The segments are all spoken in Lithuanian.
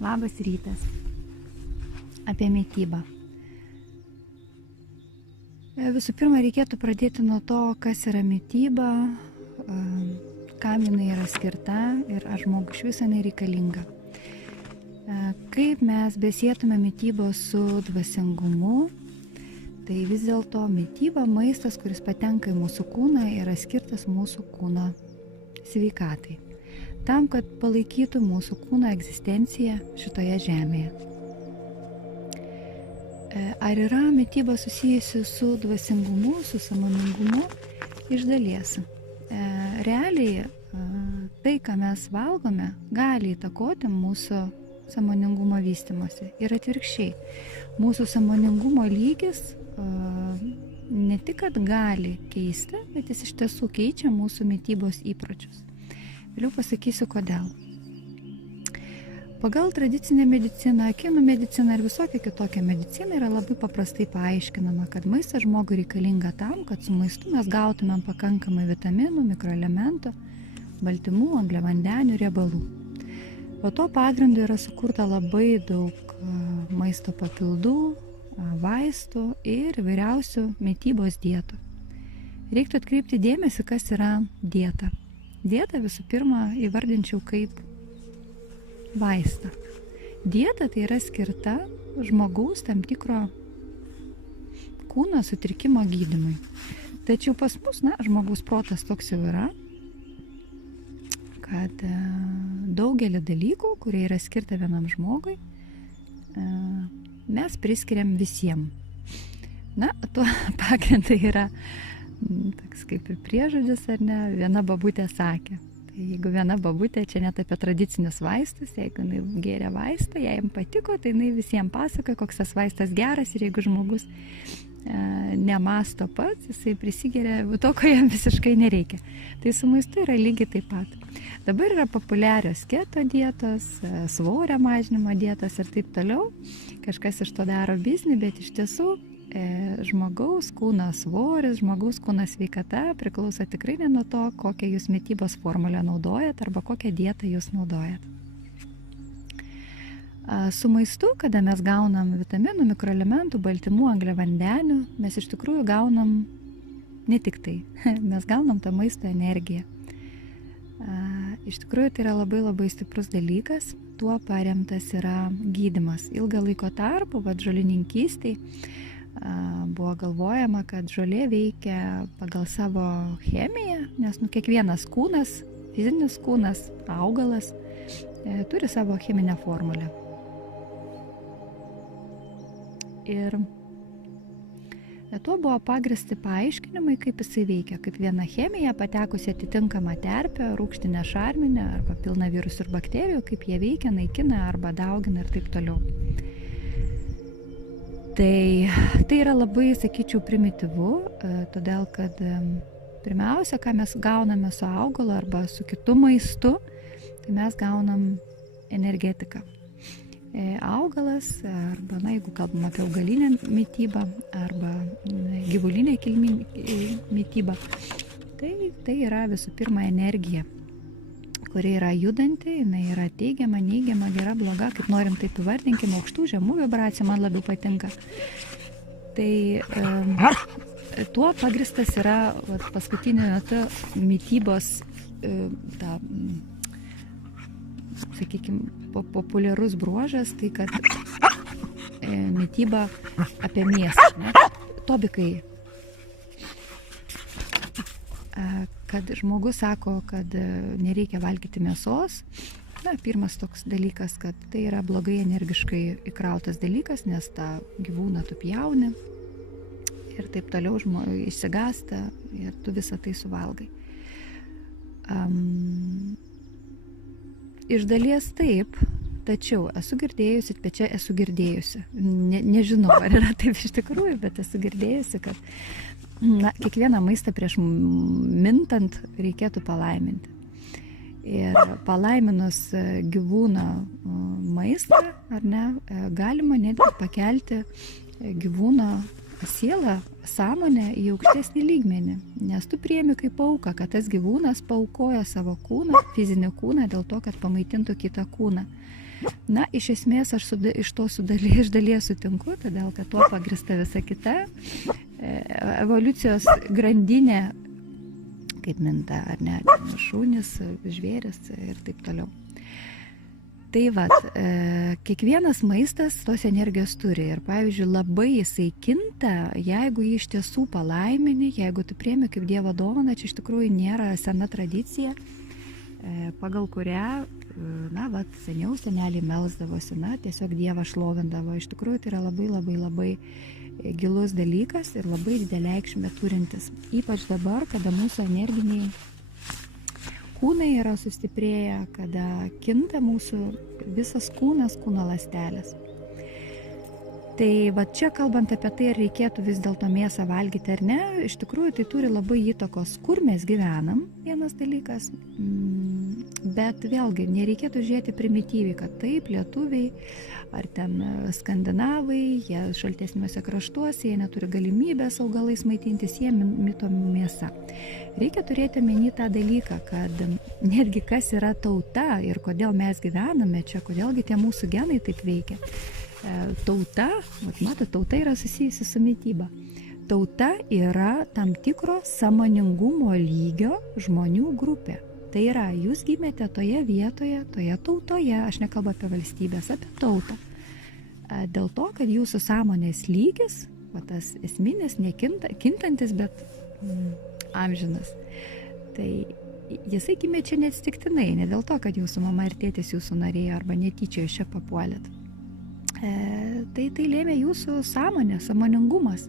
Labas rytas. Apie mitybą. Visų pirma, reikėtų pradėti nuo to, kas yra mityba, kam jinai yra skirta ir ar žmogui iš viso nereikalinga. Kaip mes besietume mitybą su dvasingumu, tai vis dėlto mityba, maistas, kuris patenka į mūsų kūną, yra skirtas mūsų kūno sveikatai. Tam, kad palaikytų mūsų kūno egzistenciją šitoje žemėje. Ar yra mityba susijusi su dvasingumu, su sąmoningumu? Iš dalies. Realiai tai, ką mes valgome, gali įtakoti mūsų sąmoningumo vystymosi. Ir atvirkščiai, mūsų sąmoningumo lygis ne tik, kad gali keisti, bet jis iš tiesų keičia mūsų mitybos įpročius. Vėliau pasakysiu, kodėl. Pagal tradicinę mediciną, kinų mediciną ir visokią kitokią mediciną yra labai paprastai paaiškinama, kad maistas žmogui reikalinga tam, kad su maistu mes gautumėm pakankamai vitaminų, mikroelementų, baltymų, angliavandenių, riebalų. O to pagrindu yra sukurta labai daug maisto papildų, vaistų ir įvairiausių mitybos dietų. Reiktų atkreipti dėmesį, kas yra dieta. Dietą visų pirma įvardinčiau kaip vaistą. Dieta tai yra skirta žmogaus tam tikro kūno sutrikimo gydymui. Tačiau pas mus, žmogaus protas toks jau yra, kad daugelį dalykų, kurie yra skirta vienam žmogui, mes priskiriam visiems. Tuo pagrindai yra toks kaip ir priežodis, ar ne, viena babutė sakė. Tai jeigu viena babutė, čia net apie tradicinius vaistus, jeigu jinai gėrė vaistą, jai jam patiko, tai jinai visiems pasakoja, koks tas vaistas geras ir jeigu žmogus nemasto pats, jisai prisigeria to, ko jam visiškai nereikia. Tai su maistu yra lygiai taip pat. Dabar yra populiarios keto dietos, svorio mažinimo dietos ir taip toliau. Kažkas iš to daro biznį, bet iš tiesų žmogaus kūno svoris, žmogaus kūno sveikata priklauso tikrai ne nuo to, kokią jūs mitybos formulę naudojat arba kokią dietą jūs naudojat. Su maistu, kada mes gaunam vitaminų, mikroelementų, baltymų, angliavandenių, mes iš tikrųjų gaunam ne tik tai, mes gaunam tą maisto energiją. Iš tikrųjų tai yra labai labai stiprus dalykas, tuo paremtas yra gydymas. Ilgą laiko tarpu, žolininkystėj, buvo galvojama, kad žolė veikia pagal savo chemiją, nes kiekvienas kūnas, fizinis kūnas, augalas, turi savo cheminę formulę. Ir tuo buvo pagrįsti paaiškinimai, kaip jisai veikia, kaip viena chemija patekusi atitinkamą terpę, rūgštinę, šarminę arba pilną virusų ir bakterijų, kaip jie veikia, naikina arba daugina ir taip toliau. Tai yra labai, sakyčiau, primityvu, todėl kad pirmiausia, ką mes gauname su augalu arba su kitu maistu, tai mes gaunam energetiką. Augalas, arba, jeigu kalbam apie augalinę mitybą arba gyvulinę mitybą, tai yra visų pirma energija, kuri yra judanti, jinai yra teigiama, neigiama, gera, bloga, kaip norim taip įvardinkim, aukštų, žemų vibracijų man labiau patinka. Tai tuo pagristas yra paskutinio metu mitybos, sakykime, populiarus bruožas, tai kad mityba apie mėsą. Tobikai. Kad žmogus sako, kad nereikia valgyti mėsos. Pirmas toks dalykas, kad tai yra blogai energiškai įkrautas dalykas, nes tą gyvūną tu pjauni ir taip toliau išsigąsta ir tu visą tai suvalgai. Iš dalies taip, tačiau esu girdėjusi, nežinau, ar yra taip iš tikrųjų, bet esu girdėjusi, kad kiekvieną maistą prieš mintant reikėtų palaiminti. Ir palaiminus gyvūno maistą, ar ne, galima netgi pakelti gyvūno sielą, sąmonę į aukštesnį lygmenį, nes tu priemi kaip auką, kad tas gyvūnas paaukoja savo kūną, fizinį kūną dėl to, kad pamaitintų kitą kūną. Na, iš esmės aš iš dalies sutinku, todėl kad tuo pagrįsta visa kita evoliucijos grandinė, kaip minta, ar ne, šunys, žvėris ir taip toliau. Tai vat, kiekvienas maistas tos energijos turi ir, pavyzdžiui, labai jisai kinta, jeigu jį iš tiesų palaimini, jeigu tu priemi kaip Dievo dovaną, čia iš tikrųjų nėra sena tradicija, pagal kurią, na, vat, seniau seneliai melsdavosi, na, tiesiog Dievą šlovindavo. Iš tikrųjų, tai yra labai gilus dalykas ir labai didelę reikšmę turintis. Ypač dabar, kada mūsų energiniai kūnai yra sustiprėję, kada kinta mūsų visas kūnas, kūno ląstelės. Tai va čia kalbant apie tai, ar reikėtų vis dėlto mėsą valgyti ar ne, iš tikrųjų tai turi labai įtakos, kur mes gyvenam, vienas dalykas, bet vėlgi nereikėtų žiūrėti primityviai, kad taip, lietuviai ar ten skandinavai, jie šaltesniuose kraštuose, jie neturi galimybės augalais maitintis, jie mito mėsa. Reikia turėti omeny tą dalyką, kad netgi kas yra tauta ir kodėl mes gyvename čia, kodėlgi tie mūsų genai taip veikia. Tauta, matot, tauta yra susijusi su mityba. Tauta yra tam tikro sąmoningumo lygio žmonių grupė. Tai yra, jūs gimėte toje vietoje, toje tautoje, aš nekalbu apie valstybės, apie tautą. Dėl to, kad jūsų sąmonės lygis, va tas esminis, nekintantis, bet amžinas. Tai jisai gimė čia neatsitiktinai, ne dėl to, kad jūsų mama ir tėtis jūsų norėjo arba netyčia iš čia papuolėt. Tai lėmė jūsų sąmonė, sąmoningumas.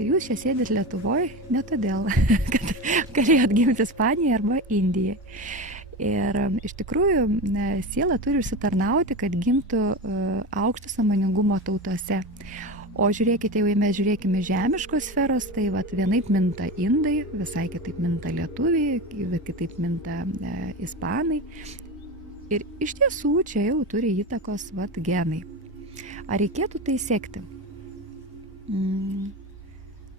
Ir jūs čia sėdit Lietuvoje ne todėl, kad galėjot gimti Ispanijoje arba Indijoje. Ir iš tikrųjų siela turi užsitarnauti, kad gimtų aukšto sąmoningumo tautose. O žiūrėkite, jau mes žiūrėkime žemiškos sferos, tai vat vienaip minta indai, visai kitaip minta lietuviai, kitaip minta ispanai. Ir iš tiesų čia jau turi įtakos vat genai. Ar reikėtų tai sekti?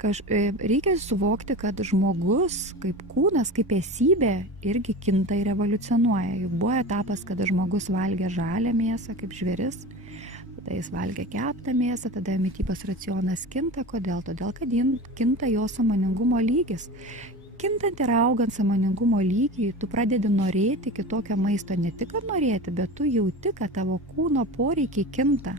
Reikia suvokti, kad žmogus kaip kūnas, kaip esybė irgi kinta ir evoliucionuoja. Juk buvo etapas, kada žmogus valgė žalią mėsą kaip žvėris, tada jis valgė keptą mėsą, tada mitybos racionas kinta. Kodėl? Todėl, kad kinta jo sąmoningumo lygis. Kintant ir augant sąmoningumo lygį, tu pradedi norėti kitokio maisto, ne tik kad norėti, bet tu jauti, kad tavo kūno poreikiai kinta.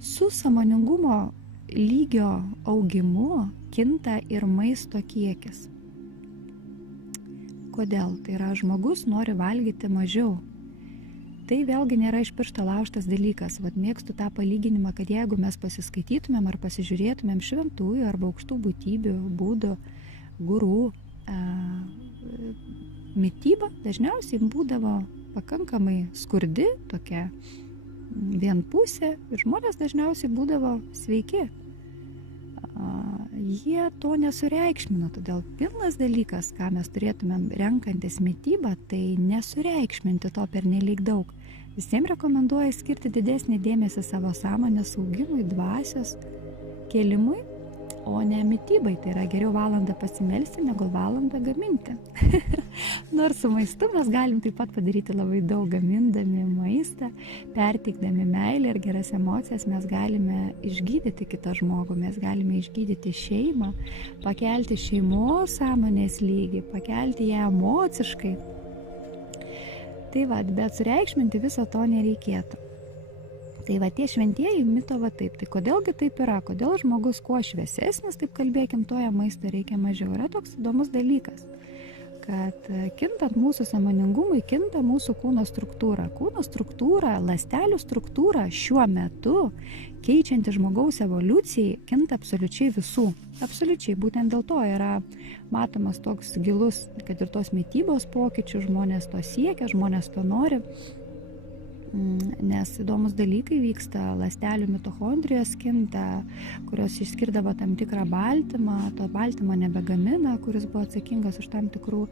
Su sąmoningumo lygio augimu kinta ir maisto kiekis. Kodėl? Tai yra, žmogus nori valgyti mažiau. Tai vėlgi nėra iš piršto laužtas dalykas. Vat mėgstu tą palyginimą, kad jeigu mes pasiskaitytumėm ar pasižiūrėtumėm šventųjų arba aukštų būtybių, būdų, gurų, mityba dažniausiai būdavo pakankamai skurdi, tokia vienpusė ir žmonės dažniausiai būdavo sveiki. Jie to nesureikšmino, todėl pirmas dalykas, ką mes turėtumėm renkantis mitybą, tai nesureikšminti to pernelyg daug. Visiems rekomenduoju skirti didesnį dėmesį savo sąmonės augimui, dvasios kėlimui, o ne mitybai. Tai yra geriau valandą pasimelsti, negu valandą gaminti. Nors su maistu mes galim taip pat padaryti labai daug, gamindami maistą, perteikdami meilę ir geras emocijas, mes galime išgydyti kitą žmogų, mes galime išgydyti šeimą, pakelti šeimos sąmonės lygį, pakelti ją emociškai. Tai va, bet sureikšminti viso to nereikėtų. Tai va, tie šventieji mito va taip. Tai kodėlgi taip yra? Kodėl žmogus kuo šviesesnis, taip kalbėkim, to jam maisto reikia mažiau? Yra toks įdomus dalykas, kad kintant mūsų sąmoningumui, kinta mūsų kūno struktūra. Kūno struktūra, ląstelių struktūra šiuo metu, keičianti žmogaus evoliucijai, kinta absoliučiai visų. Absoliučiai, būtent dėl to yra matomas toks gilus, kad ir tos mitybos pokyčių, žmonės to siekia, žmonės to nori. Nes įdomus dalykai vyksta, ląstelių mitochondrijos kinta, kurios išskirdavo tam tikrą baltymą, to baltymo nebegamina, kuris buvo atsakingas už tam tikrų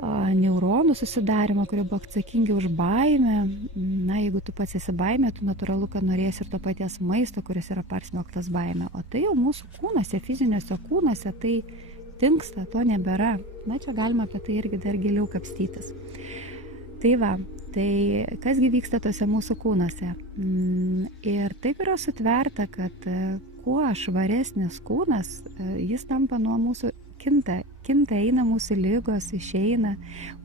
neuronų susidarimo, kurie buvo atsakingi už baimę. Na, jeigu tu pats esi baimė, tu natūralu, kad norėsi ir to paties maisto, kuris yra persmelktas baimė. O tai jau mūsų kūnuose, fiziniuose kūnuose, tai dingsta, to nebėra. Na, čia galima apie tai irgi dar giliau kapstytis. Tai va, tai kasgi vyksta tose mūsų kūnuose. Ir taip yra sutverta, kad kuo švaresnis kūnas, jis tampa nuo mūsų kinta, eina mūsų ligos, išeina,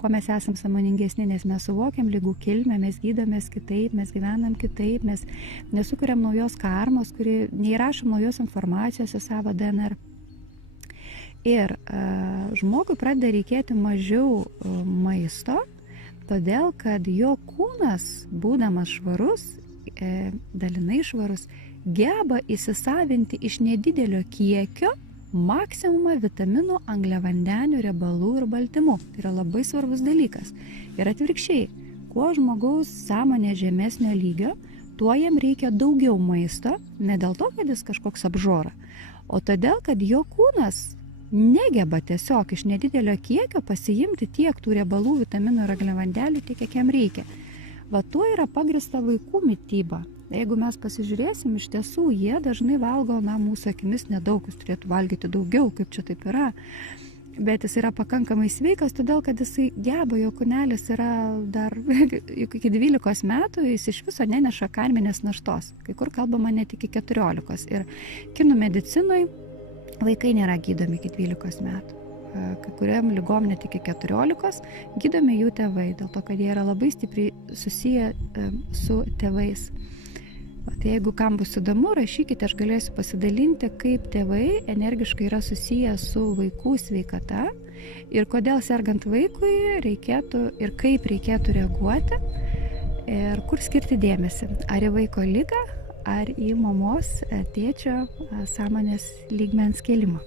kuo mes esam sąmoningesni, nes mes suvokiam ligų kilmę, mes gydomės kitaip, mes gyvenam kitaip, mes nesukuriam naujos karmos, kuri neįrašom naujos informacijos į savo DNR. Ir žmogui pradeda reikėti mažiau maisto, todėl kad jo kūnas, būdamas švarus, dalinai švarus, geba įsisavinti iš nedidelio kiekio maksimumą vitaminų, angliavandenių, riebalų ir baltymų. Tai yra labai svarbus dalykas. Ir atvirkščiai, kuo žmogaus sąmonė žemesnio lygio, tuo jam reikia daugiau maisto, ne dėl to, kad jis kažkoks apžora, o todėl, kad jo kūnas negeba tiesiog iš nedidelio kiekio pasiimti tiek tų riebalų, vitaminų ir angliavandenių, tiek, kiek jam reikia. Va tuo yra pagrįsta vaikų mityba. Jeigu mes pasižiūrėsim, iš tiesų, jie dažnai valgo, mūsų akimis nedaug, jis turėtų valgyti daugiau, kaip čia taip yra. Bet jis yra pakankamai sveikas, todėl, kad jisai geba, jo kūnelis yra dar iki 12 metų, jis iš viso neneša karminės naštos. Kai kur kalbama net iki 14. Ir kinų medicinoj vaikai nėra gydomi iki 12 metų. Kai kuriam lygom net iki 14 gydomi jų tėvai, dėl to, kad jie yra labai stipriai susiję su tėvais. Tai jeigu kam bus įdomu, rašykite, aš galėsiu pasidalinti, kaip tėvai energiškai yra susiję su vaikų sveikata ir kodėl sergant vaikui reikėtų ir kaip reikėtų reaguoti ir kur skirti dėmesį. Ar į vaiko ligą, ar į mamos, tėčio sąmonės lygmens kėlimą.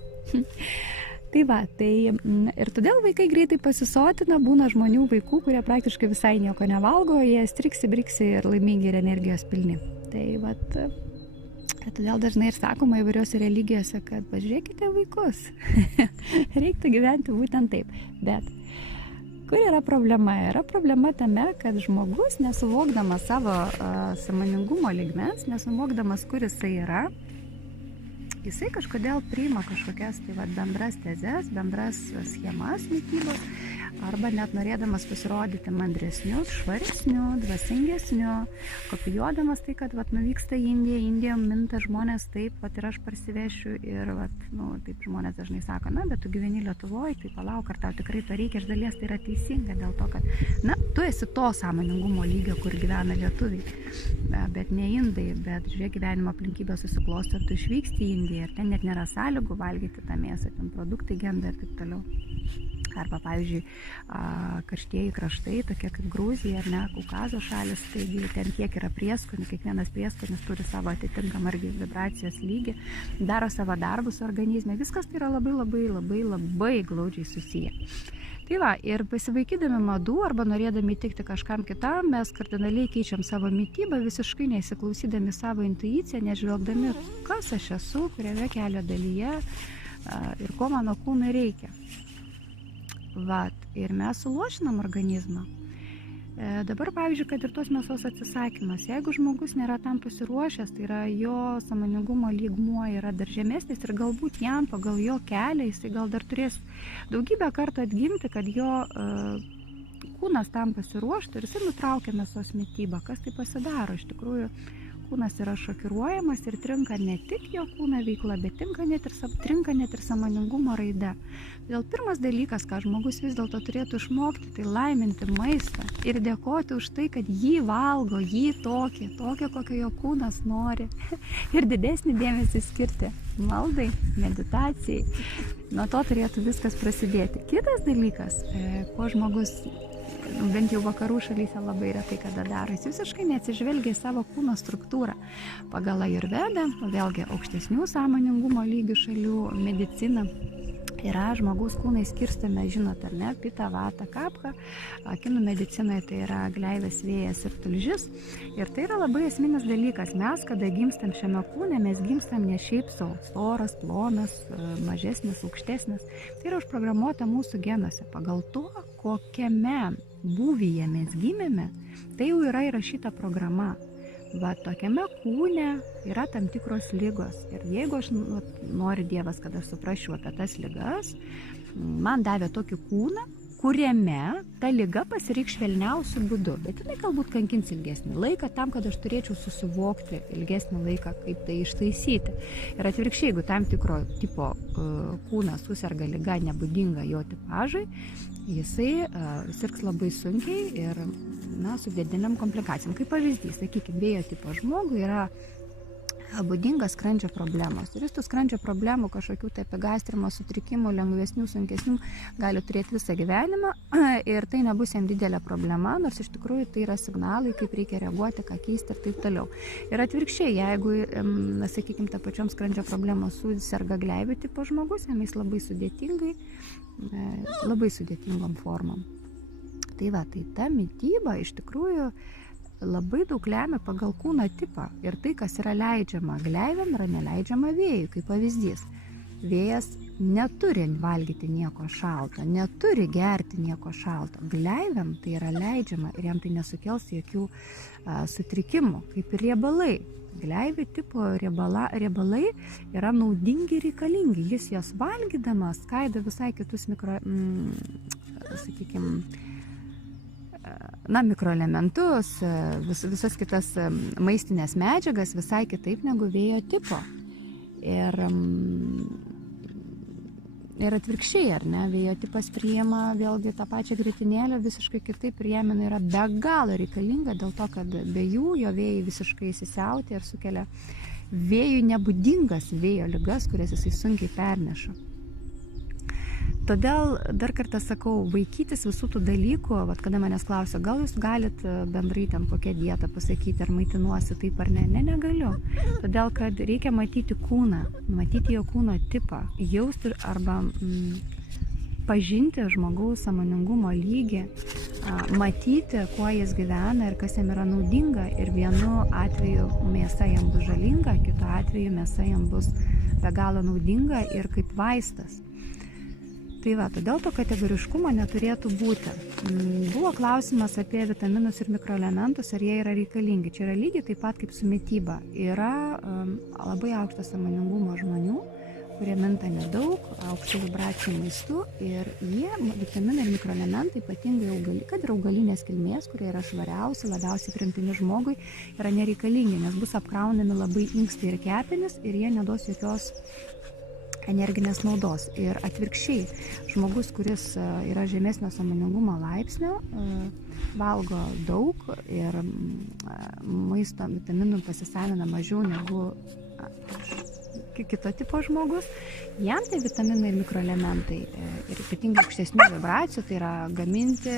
Tai va, ir todėl vaikai greitai pasisotina, būna žmonių vaikų, kurie praktiškai visai nieko nevalgo, jie striksi, briksi ir laimingi ir energijos pilni. Tai vat, todėl dažnai ir sakoma įvairiose religijose, kad pažiūrėkite vaikus, reiktų gyventi būtent taip. Bet kur yra problema? Yra problema tame, kad žmogus, nesuvokdamas savo sąmoningumo lygmens, nesuvokdamas, kur jisai yra, jisai kažkodėl priima kažkokias bendras tezes, bendras schemas mitybos, arba net norėdamas pasirodyti mandresniu, švaresniu, dvasingesniu, kopijuodamas tai, kad nuvyksta į Indiją minta žmonės taip, ir aš parsivešiu ir taip žmonės dažnai sako, bet tu gyveni Lietuvoje, tai palauk, ar tau tikrai to reikia, iš dalies tai yra teisinga dėl to, kad tu esi to sąmoningumo lygio, kur gyvena lietuviai, bet ne indai, bet žiūrėk, gyvenimo aplinkybės susiklosto, ar tu išvyksti į Indiją, ir ten net nėra sąlygų valgyti tą mėsą, ten produktai genda ir taip toliau. Arba, pavyzdžiui, karštieji kraštai, tokie kaip Gruzija ar ne, Kaukazo šalis, taigi ten kiek yra prieskonių, kiekvienas prieskonis turi savo atitinkamą vibracijos lygį, daro savo darbus organizme, viskas tai yra labai glaudžiai susiję. Tai va, ir pasivaikydami madų arba norėdami įtikti kažkam kitam, mes kardinaliai keičiam savo mitybą, visiškai neįsiklausydami savo intuiciją, nežvelgdami, kas aš esu, kuriame kelio dalyje ir ko mano kūnui reikia. Vat, ir mes suluošinam organizmą. Dabar, pavyzdžiui, kad ir tos mėsos atsisakymas, jeigu žmogus nėra tam pasiruošęs, tai yra jo sąmoningumo lygmuo yra dar žemesnis ir galbūt jam pagal jo kelią jisai gal dar turės daugybę kartų atgimti, kad jo kūnas tam pasiruoštų ir jisai nutraukia mėsos mitybą. Kas tai pasidaro? Iš tikrųjų, kūnas yra šokiruojamas ir trinka ne tik jo kūno veikla, bet trinka net ir sąmoningumo raida. Todėl pirmas dalykas, ką žmogus vis dėlto turėtų išmokti, tai laiminti maistą ir dėkoti už tai, kad jį valgo, jį tokį, kokio jo kūnas nori ir didesnį dėmesį skirti maldai, meditacijai. Nuo to turėtų viskas prasidėti. Kitas dalykas, ko žmogus bent jau vakarų šalyse labai retai kada daro, jis visiškai neatsižvelgia į savo kūno struktūrą. Pagal ajurvedą, vėlgi aukštesnių sąmoningumo lygių šalių mediciną, Yra žmogaus kūnai skirstame, žinot ar ne, pita, vata, kapha, kinų medicinoje tai yra gleivės, vėjas ir tulžis. Ir tai yra labai esminis dalykas. Mes, kada gimstam šiame kūne, mes gimstam ne šiaip savo, storas, plonas, mažesnis, aukštesnis. Tai yra užprogramuota mūsų genuose. Pagal to, kokiame būvyje mes gimėme, tai jau yra įrašyta programa. Va tokiame kūne yra tam tikros ligos. Ir jeigu aš noriu Dievas, kad aš suprasčiau apie tas ligas, man davė tokį kūną, kuriame ta liga pasireikš švelniausiu būdu. Bet jinai galbūt kankins ilgesnį laiką tam, kad aš turėčiau susivokti ilgesnį laiką, kaip tai ištaisyti. Ir atvirkščiai, jeigu tam tikro tipo kūnas suserga liga nebūdinga jo tipažai, jisai sirgs labai sunkiai ir su vidiniam komplikacijom. Kaip pavyzdys, sakykime, vėjo tipo žmogui yra būdingas skrandžio problemos. Ir jis tų skrandžio problemų, kažkokių tai epigastrimo sutrikimų, lengvesnių, sunkesnių, gali turėti visą gyvenimą ir tai nebus jam didelė problema, nors iš tikrųjų tai yra signalai, kaip reikia reaguoti, ką keisti ir taip toliau. Ir atvirkščiai, jeigu, sakykime, ta pačiom skrandžio problemos suserga gleivių tipo žmogus, jam jis labai sudėtingom formom. Tai va, tai ta mityba iš tikrųjų labai daug lemia pagal kūno tipą ir tai, kas yra leidžiama gleivėm, yra neleidžiama vėjui, kaip pavyzdys. Vėjas neturi valgyti nieko šalto, neturi gerti nieko šalto. Gleivėm tai yra leidžiama ir jam tai nesukels jokių sutrikimų, kaip ir riebalai. Gleivių tipo riebalai yra naudingi ir reikalingi. Jis jas valgydamas skaido visai kitus mikroelementus, visas kitas maistinės medžiagas visai kitaip negu vėjo tipo. Ir atvirkščiai, ar ne, vėjo tipas priima vėlgi tą pačią grietinėlę visiškai kitaip ir jam yra be galo reikalinga dėl to, kad be jų jo vėjai visiškai įsisiautė ir sukelia vėjui nebūdingas vėjo ligas, kurias jisai sunkiai perneša. Todėl dar kartą sakau, vaikytis visų tų dalykų, kada manęs klausia, gal jūs galit bendrai ten kokią dietą pasakyti, ar maitinuosi taip ar ne, negaliu. Todėl, kad reikia matyti kūną, matyti jo kūno tipą, jausti arba pažinti žmogaus sąmoningumo lygį, matyti, kuo jis gyvena ir kas jam yra naudinga. Ir vienu atveju mėsa jam bus žalinga, kitu atveju mėsa jam bus be galo naudinga ir kaip vaistas. Tai va, todėl to kategoriškumo neturėtų būti. Buvo klausimas apie vitaminus ir mikroelementus, ar jie yra reikalingi. Čia yra lygiai taip pat kaip su mityba. Yra labai aukštas sąmoningumo žmonių, kurie minta nedaug, aukštų vibracijų maistų ir jie, vitaminai ir mikroelementai, ypatingai kad ir augalinės kilmės, kurie yra švariausi, labiausiai priimtini žmogui, yra nereikalingi, nes bus apkraunami labai inkstai ir kepenys ir jie neduos jokios energinės naudos. Ir atvirkščiai, žmogus, kuris yra žemesnio sąmoningumo laipsnio, valgo daug ir maisto vitaminų pasisavina mažiau negu kito tipo žmogus, jam tai vitaminai ir mikroelementai ir ypatingai aukštesnių vibracijų, tai yra gaminti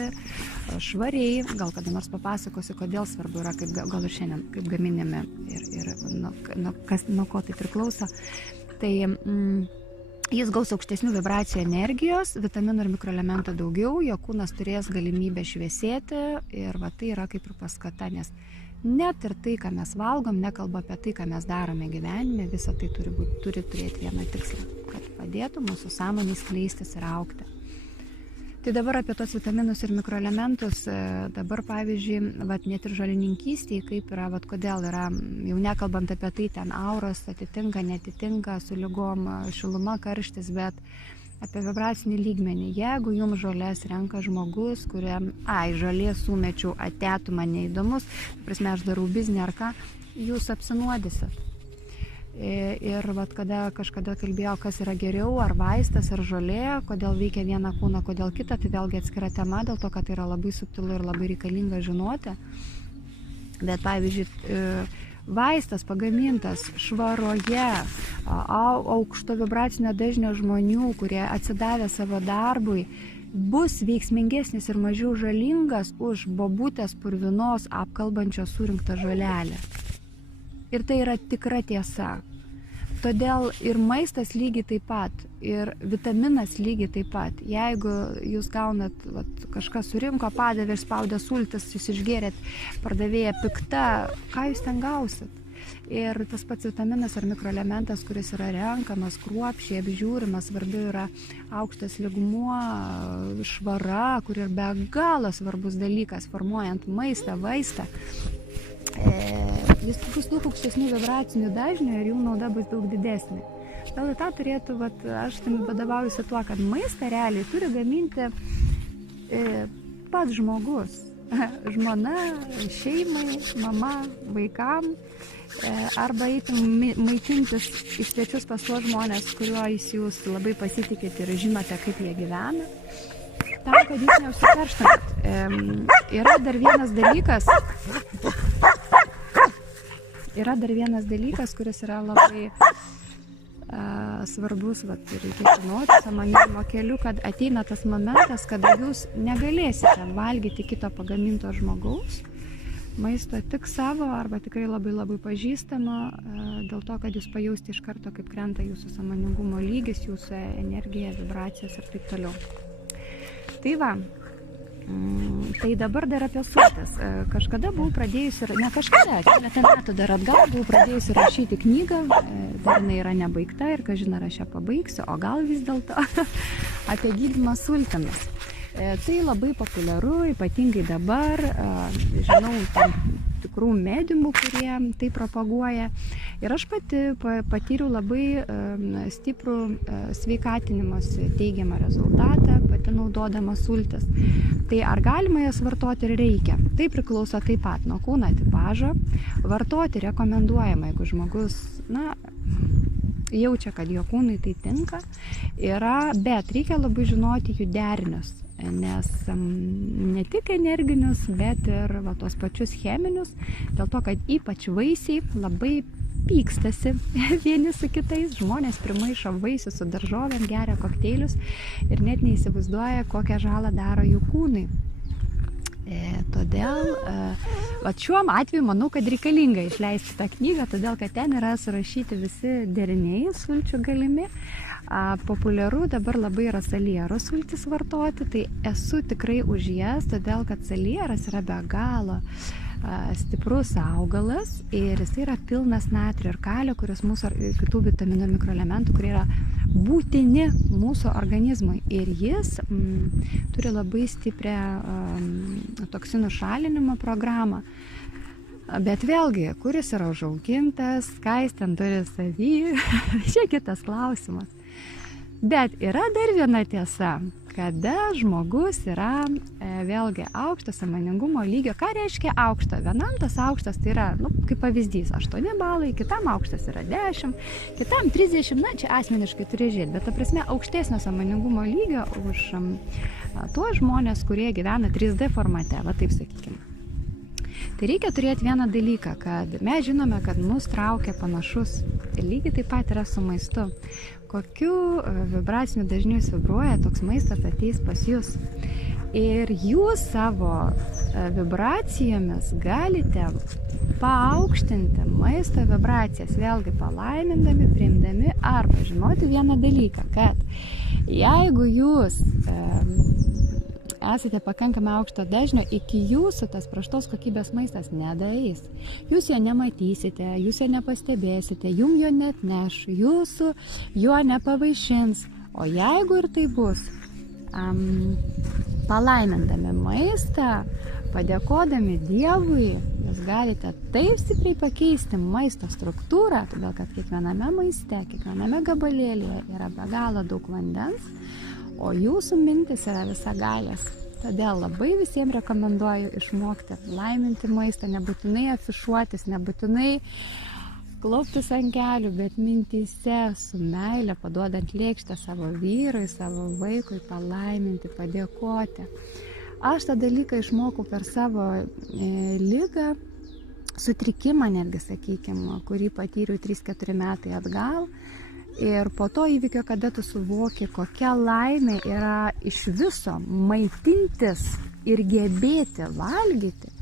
švariai, gal kada nors papasakosiu, kodėl svarbu yra, gal ir šiandien, kaip gaminėme ir nuo ko tai priklauso. Tai jis gaus aukštesnių vibracijų energijos, vitaminų ir mikroelementų daugiau, jo kūnas turės galimybę šviesėti ir va tai yra kaip ir paskata, nes net ir tai, ką mes valgom, nekalba apie tai, ką mes darome gyvenime, visa tai turi turėti vieną tikslą, kad padėtų mūsų sąmonei skleistis ir augti. Tai dabar apie tos vitaminus ir mikroelementus, dabar pavyzdžiui, net ir žolininkystėje, kaip yra, kodėl yra, jau nekalbant apie tai, ten auros atitinka, netitinka su ligom, šiluma, karštis, bet apie vibracinį lygmenį. Jeigu jums žolės renka žmogus, kuriam, žolė sumečiau, tu man neįdomus, prasme, aš darau biznį ar ką, jūs apsinuodysit. Ir kada kažkada kalbėjau, kas yra geriau, ar vaistas, ar žolė, kodėl veikia vieną kūną, kodėl kitą, tai vėlgi atskira tema, dėl to, kad tai yra labai subtilu ir labai reikalinga žinoti. Bet pavyzdžiui, vaistas pagamintas švaroje, aukšto vibracinio dažnio žmonių, kurie atsidavė savo darbui, bus veiksmingesnis ir mažiau žalingas už bobutės purvinos apkalbančios surinktą žolelę. Ir tai yra tikra tiesa. Todėl ir maistas lygiai taip pat, ir vitaminas lygiai taip pat. Jeigu jūs gaunat, kažkas surinko, padavė ir spaudė sultis, jūs išgėrėt, pardavėja pikta, ką jūs ten gausit? Ir tas pats vitaminas ar mikroelementas, kuris yra renkamas, kruopščiai apžiūrimas, svarbu yra aukštas lygmuo, švara, kur ir be galo svarbus dalykas, formuojant maistą, vaistą. Jis bus daug aukštesnių vibracinių dažnių ir jų nauda bus daug didesnė. Todėl tą turėtų, aš tam vadovaujuosi tuo, kad maistą realiai turi gaminti pats žmogus. Žmona, šeimai, mama, vaikam, arba eiti maitintis į svečius pas tuos žmonės, kuriuos jūs labai pasitikite ir žinote, kaip jie gyvena. Tam, kad jūs neužsiterštumėt. Yra dar vienas dalykas, kuris yra labai svarbus, ir reikia žinoti sąmoningumo keliu, kad ateina tas momentas, kada jūs negalėsite valgyti kito pagaminto žmogaus maisto tik savo arba tikrai labai labai pažįstamo, dėl to, kad jūs pajausite iš karto, kaip krenta jūsų sąmoningumo lygis, jūsų energija, vibracijos ir taip toliau. Tai va, tai dabar dar apie sultis. Kažkada buvau pradėjusi, keletą metų dar atgal buvau pradėjusi rašyti knygą, dar jinai yra nebaigta ir kažin ar aš ją pabaigsiu, o gal vis dėlto apie gydymą sultimis. Tai labai populiaru, ypatingai dabar, žinau, tam tikrų mediumų, kurie tai propaguoja. Ir aš pati patyriau labai stiprų sveikatinimosi teigiamą rezultatą, pati naudodama sultis. Tai ar galima jas vartoti ir reikia? Tai priklauso taip pat nuo kūno tipažo. Vartoti rekomenduojama, jeigu žmogus, jaučia, kad jo kūnui tai tinka, bet reikia labai žinoti jų derinius. Nes ne tik energinius, bet ir tos pačius cheminius, dėl to, kad ypač vaisiai labai pykstasi vieni su kitais, žmonės primaišo vaisius su daržovėm, geria kokteilius ir net neįsivaizduoja, kokią žalą daro jų kūnai. Todėl šiuo atveju manau, kad reikalinga išleisti tą knygą, todėl kad ten yra surašyti visi deriniai sulčių galimi. Populiaru dabar labai yra saliero sultis vartoti, tai esu tikrai už jas, todėl kad salieras yra be galo stiprus augalas ir jis yra pilnas natrio ir kalio, kurios mūsų kitų vitaminų mikroelementų, kurie yra būtini mūsų organizmui. Ir jis turi labai stiprią toksinų šalinimo programą. Bet vėlgi, kuris yra užaugintas, ką jis ten turi savy, čia kitas klausimas. Bet yra dar viena tiesa, kada žmogus yra vėlgi aukšto sąmoningumo lygio. Ką reiškia aukšto? Vienam tas aukštas tai yra, kaip pavyzdys, 8 balai, kitam aukštas yra 10, kitam 30, čia asmeniškai turi žiūrėti, bet ta prasme aukštesnio sąmoningumo lygio už tuos žmonės, kurie gyvena 3D formate, taip sakykime. Tai reikia turėti vieną dalyką, kad mes žinome, kad mus traukia panašus. Ir lygiai taip pat yra su maistu. Kokiu vibraciniu dažniu jis vibruoja, toks maistas ateis pas jūs. Ir jūs savo vibracijomis galite paaukštinti maisto vibracijas, vėlgi palaimindami, priimdami, arba žinoti vieną dalyką, kad jeigu jūs esate pakankamai aukšto dažnio, iki jūsų tas prastos kokybės maistas nedaeis. Jūs jo nematysite, jūs jo nepastebėsite, jum jo net neš, jūsų jo nepavaišins. O jeigu ir tai bus, palaimindami maistą, padėkodami Dievui, jūs galite taip stipriai pakeisti maisto struktūrą, todėl kad kiekviename maiste, kiekviename gabalėlyje yra be galo daug vandens, o jūsų mintis yra visagalės. Todėl labai visiems rekomenduoju išmokti laiminti maistą, nebūtinai afišuotis, nebūtinai klauptis ant kelių, bet mintyse su meile, paduodant lėkštę savo vyrui, savo vaikui, palaiminti, padėkoti. Aš tą dalyką išmokau per savo ligą, sutrikimą netgi, sakykime, kurį patyriau 3-4 metai atgal. Ir po to įvykio, kada tu suvoki, kokia laimė yra iš viso maitintis ir gebėti valgyti,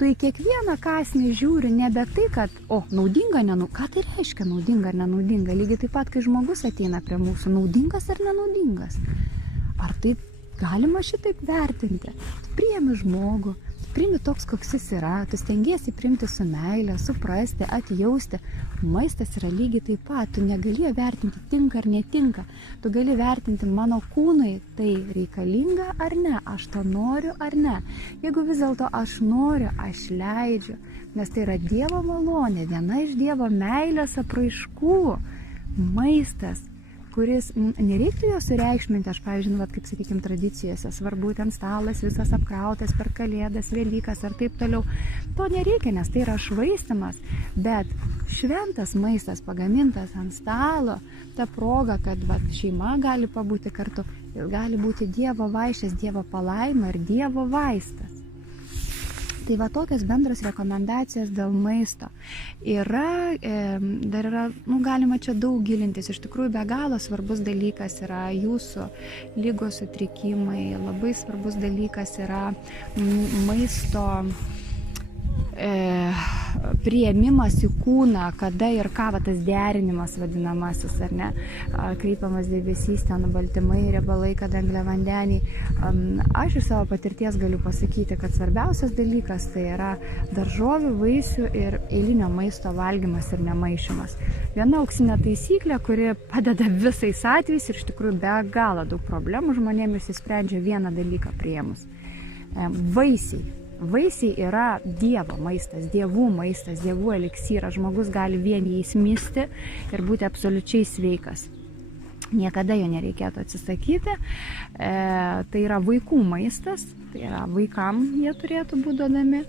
Tu į kiekvieną kąsnį žiūri nebe tai, kad, naudinga, ką tai reiškia naudinga ar nenaudinga. Lygiai taip pat, kai žmogus ateina prie mūsų, naudingas ar nenaudingas. Ar tai galima šitaip vertinti? Tu priimi žmogų, priimi toks, koks jis yra, tu stengiesi priimti su meile, suprasti, atjausti. Maistas yra lygiai taip pat, tu negali vertinti tinka ar netinka. Tu gali vertinti mano kūnui, tai reikalinga ar ne, aš to noriu ar ne. Jeigu vis dėlto aš noriu, aš leidžiu, nes tai yra Dievo malonė, viena iš Dievo meilės apraiškų. Maistas, kuris nereiktų jo sureikšminti, aš pavyzdžiui, kaip sakykime, tradicijose, svarbu ten stalas visas apkrautas per Kalėdas, Velykas ar taip toliau. To nereikia, nes tai yra švaistymas, bet šventas maistas pagamintas ant stalo, ta proga, kad šeima gali pabūti kartu, jis gali būti Dievo vaišės, Dievo palaima ir Dievo vaistas. Tai tokios bendros rekomendacijos dėl maisto. Dar yra, galima čia daug gilintis, iš tikrųjų be galo svarbus dalykas yra jūsų lygos sutrikimai, labai svarbus dalykas yra maisto priėmimas į kūną, kada ir ką, tas derinimas vadinamasis, ar ne, kreipiamas dėmesys, ten baltymai, riebalai, kad angliavandeniai. Aš iš savo patirties galiu pasakyti, kad svarbiausias dalykas tai yra daržovių, vaisių ir eilinio maisto valgymas ir nemaišymas. Viena auksinė taisyklė, kuri padeda visais atvejais ir iš tikrųjų be galo daug problemų žmonėms išsprendžia vieną dalyką priėmus. Vaisiai. Vaisiai yra Dievo maistas, dievų maistas, dievų eliksyras. Žmogus gali vien jais misti ir būti absoliučiai sveikas. Niekada jo nereikėtų atsisakyti. Tai yra vaikų maistas, tai yra vaikam jie turėtų būti duodami,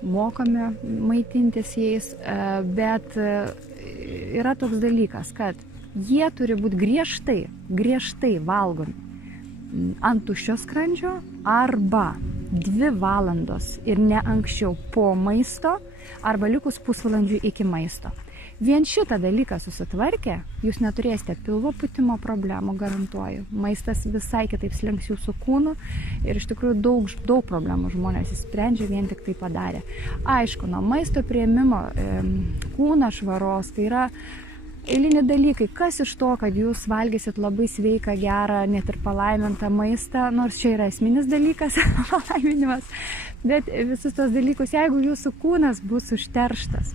mokami maitintis jais, bet yra toks dalykas, kad jie turi būti griežtai valgomi ant tuščio skrandžio arba 2 valandos ir ne anksčiau po maisto arba likus pusvalandžiui iki maisto. Vien šitą dalyką susitvarkę, jūs neturėsite pilvo pūtimo problemų, garantuoju. Maistas visai kitaip slinks jūsų kūnu ir iš tikrųjų daug problemų žmonės išsprendžia vien tik tai padarę. Aišku, nuo maisto priėmimo kūno švaros, tai yra eiliniai dalykai. Kas iš to, kad jūs valgysit labai sveiką, gerą, net ir palaimintą maistą, nors čia yra esminis dalykas, palaiminimas, bet visus tos dalykus, jeigu jūsų kūnas bus užterštas,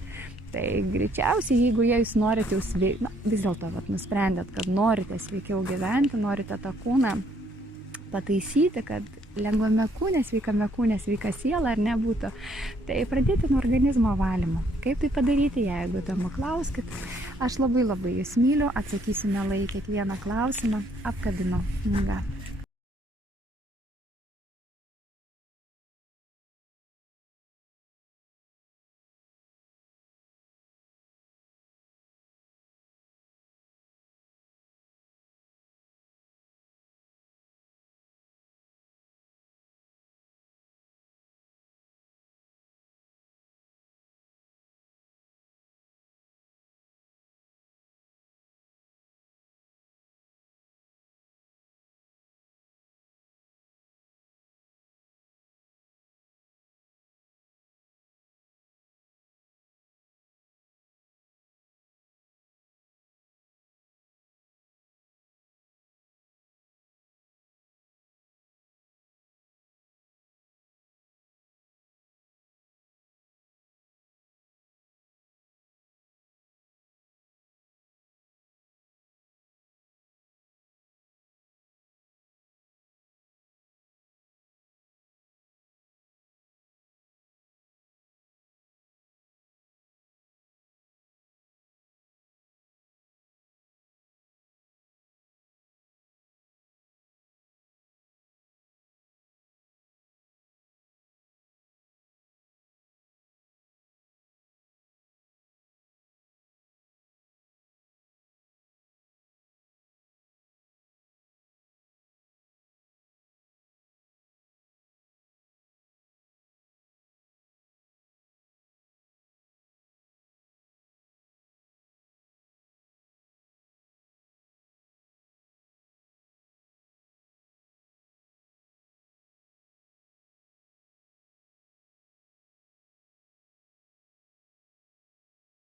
tai greičiausiai, jeigu jūs norite jau vis dėlto nusprendėt, kad norite sveikiau gyventi, norite tą kūną pataisyti, kad lengvame kūne, sveika siela ar nebūtų, tai pradėti nuo organizmo valymo. Kaip tai padaryti, jeigu įdomu, klauskit. Aš labai jūs myliu, atsakysiu mielai kiekvieną klausimą, apkabinu.